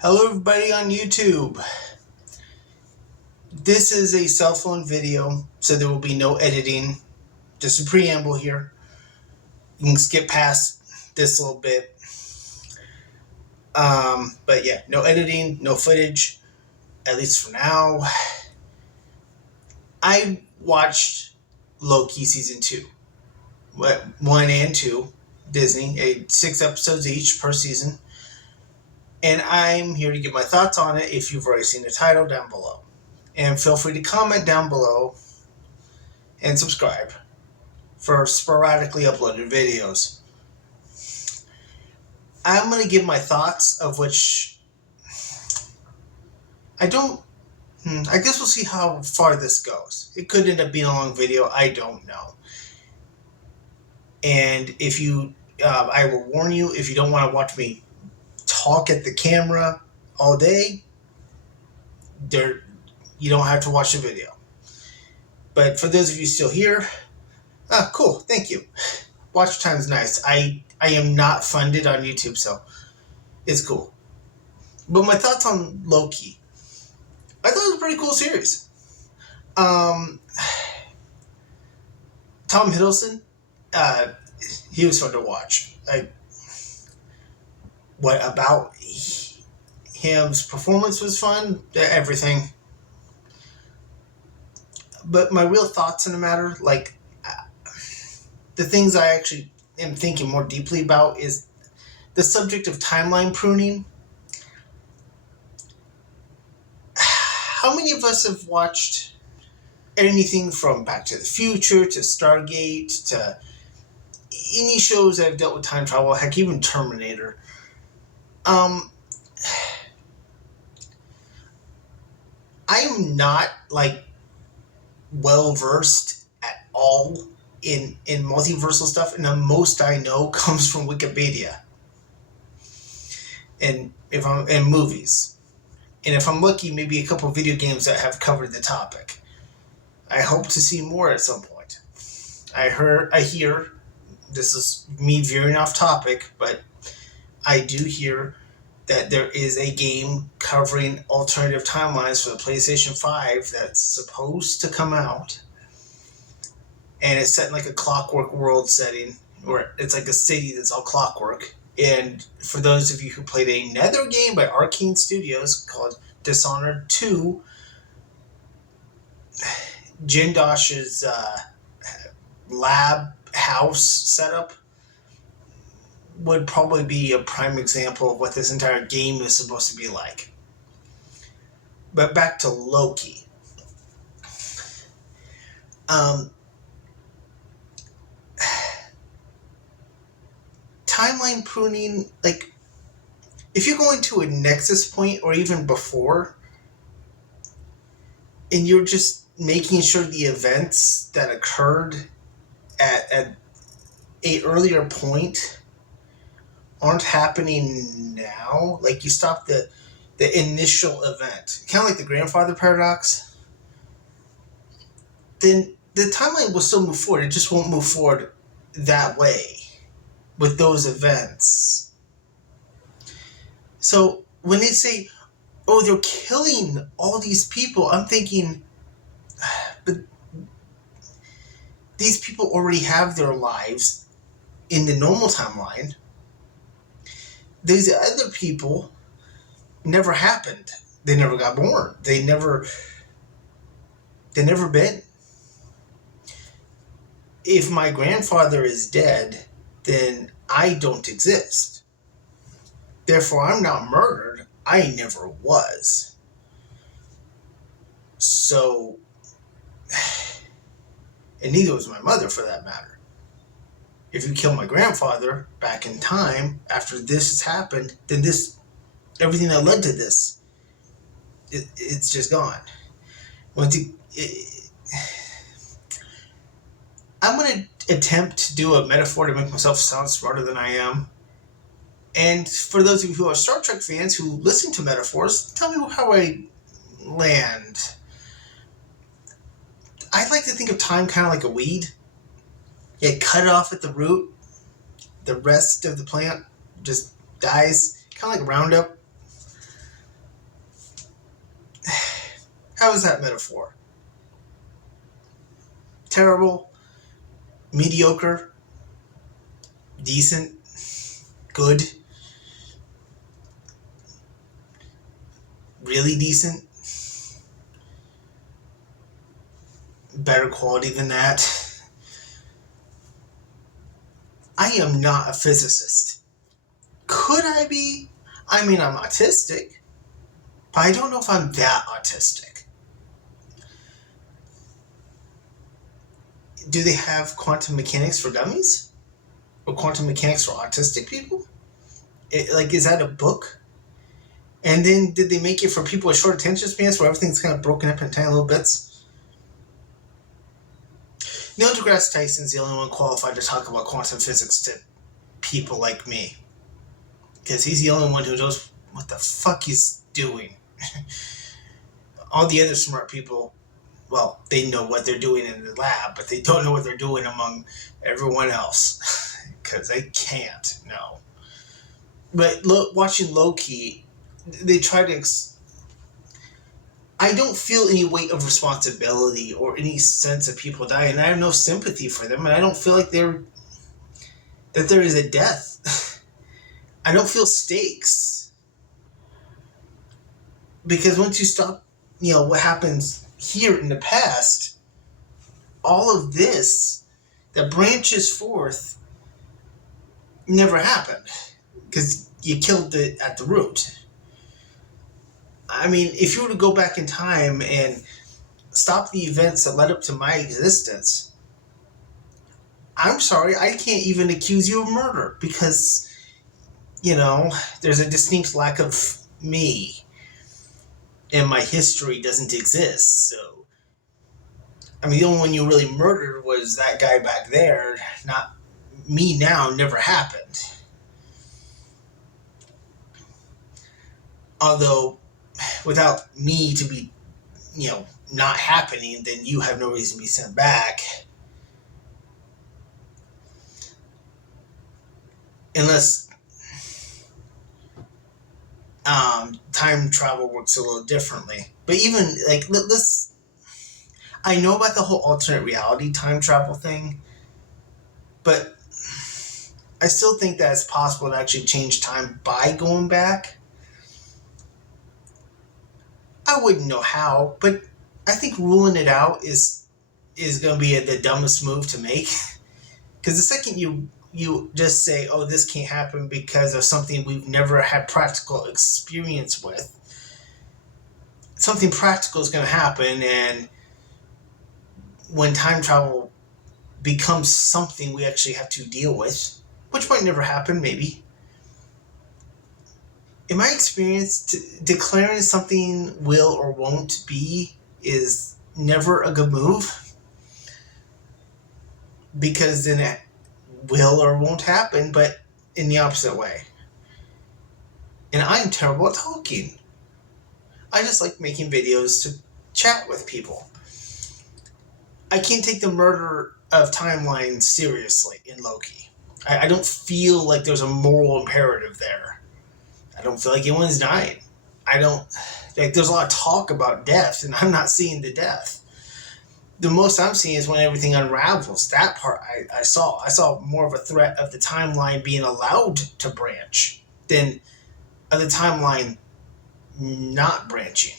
Hello everybody on YouTube. This is a cell phone video, so there will be no editing. Just a preamble here. You can skip past this little bit. But yeah, no editing, no footage, at least for now. I watched Loki season 2. 1 and 2, Disney, 6 episodes each per season. And I'm here to give my thoughts on it if you've already seen the title down below. And feel free to comment down below and subscribe for sporadically uploaded videos. I'm going to give my thoughts, of which I guess we'll see how far this goes. It could end up being a long video. I don't know. And if you, I will warn you, if you don't want to watch me talk at the camera all day, you don't have to watch the video. But for those of you still here, cool, thank you. Watch time's nice. I am not funded on YouTube, so it's cool. But my thoughts on Loki. I thought it was a pretty cool series. Tom Hiddleston, he was fun to watch. What about his performance was fun, everything. But my real thoughts in the matter, the things I actually am thinking more deeply about, is the subject of timeline pruning. How many of us have watched anything from Back to the Future to Stargate to any shows that have dealt with time travel, heck, even Terminator? I am not well versed at all in multiversal stuff, and the most I know comes from Wikipedia and if I'm in movies. And if I'm lucky, maybe a couple of video games that have covered the topic. I hope to see more at some point. I hear, this is me veering off topic, but I do hear that there is a game covering alternative timelines for the PlayStation 5 that's supposed to come out. And it's set in like a Clockwork World setting, where it's like a city that's all clockwork. And for those of you who played another game by Arcane Studios called Dishonored 2, Jindosh's lab house setup would probably be a prime example of what this entire game is supposed to be like. But back to Loki. Timeline pruning, if you're going to a nexus point or even before, and you're just making sure the events that occurred at a earlier point aren't happening now, like you stop the initial event, kind of like the grandfather paradox, then the timeline will still move forward. It just won't move forward that way with those events. So when they say, oh, they're killing all these people, I'm thinking, but these people already have their lives in the normal timeline. These other people never happened. They never got born. They never been. If my grandfather is dead, then I don't exist. Therefore, I'm not murdered. I never was. So, and neither was my mother for that matter. If you kill my grandfather back in time after this has happened, then everything that led to this, it's just gone. I'm going to attempt to do a metaphor to make myself sound smarter than I am. And for those of you who are Star Trek fans who listen to metaphors, tell me how I land. I like to think of time kind of like a weed. You cut it off at the root. The rest of the plant just dies, kind of like Roundup. How is that metaphor? Terrible, mediocre, decent, good, really decent, better quality than that. I am not a physicist. Could I be? I mean, I'm autistic, but I don't know if I'm that autistic. Do they have quantum mechanics for dummies? Or quantum mechanics for autistic people? Is that a book? And then did they make it for people with short attention spans where everything's kind of broken up in tiny little bits? Neil deGrasse Tyson's the only one qualified to talk about quantum physics to people like me. Because he's the only one who knows what the fuck he's doing. All the other smart people, well, they know what they're doing in the lab, but they don't know what they're doing among everyone else. Because they can't, no. But watching Loki, they try to... I don't feel any weight of responsibility or any sense of people dying, and I have no sympathy for them, and I don't feel like that there is a death. I don't feel stakes. Because once you stop, what happens here in the past, all of this that branches forth never happened. Because you killed it at the root. I mean, if you were to go back in time and stop the events that led up to my existence, I'm sorry, I can't even accuse you of murder because, there's a distinct lack of me and my history doesn't exist. So, I mean, the only one you really murdered was that guy back there, not me now, never happened. Although, without me to be, not happening, then you have no reason to be sent back. Unless time travel works a little differently. But even, let's... I know about the whole alternate reality time travel thing, but I still think that it's possible to actually change time by going back. I wouldn't know how, but I think ruling it out is going to be the dumbest move to make. Because the second you just say, oh, this can't happen because of something we've never had practical experience with, something practical is going to happen, and when time travel becomes something we actually have to deal with, which might never happen, maybe. In my experience, declaring something will or won't be is never a good move, because then it will or won't happen, but in the opposite way. And I'm terrible at talking. I just like making videos to chat with people. I can't take the murder of timelines seriously in Loki. I don't feel like there's a moral imperative there. I don't feel like anyone's dying. There's a lot of talk about death, and I'm not seeing the death. The most I'm seeing is when everything unravels. That part I saw. I saw more of a threat of the timeline being allowed to branch than of the timeline not branching.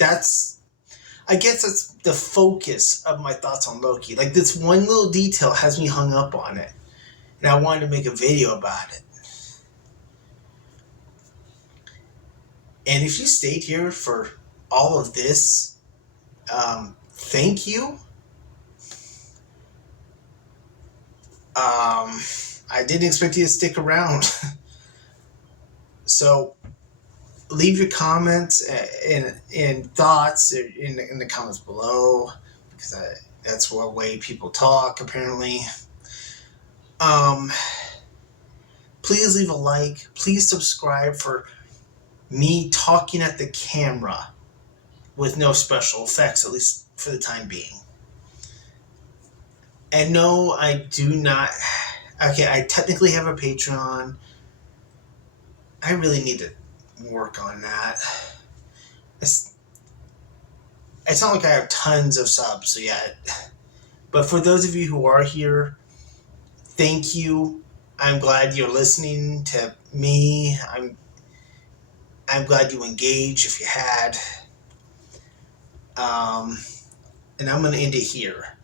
I guess that's the focus of my thoughts on Loki. Like, this one little detail has me hung up on it, and I wanted to make a video about it. And if you stayed here for all of this, thank you. I didn't expect you to stick around. So leave your comments and thoughts in the comments below, because that's what way people talk, apparently. Please leave a like. Please subscribe for me talking at the camera with no special effects, at least for the time being. And no, I do not... Okay, I technically have a Patreon. I really need to work on that. it's not like I have tons of subs yet, but for those of you who are here, thank you. I'm glad you're listening to me. I'm glad you engaged if you had. And I'm going to end it here.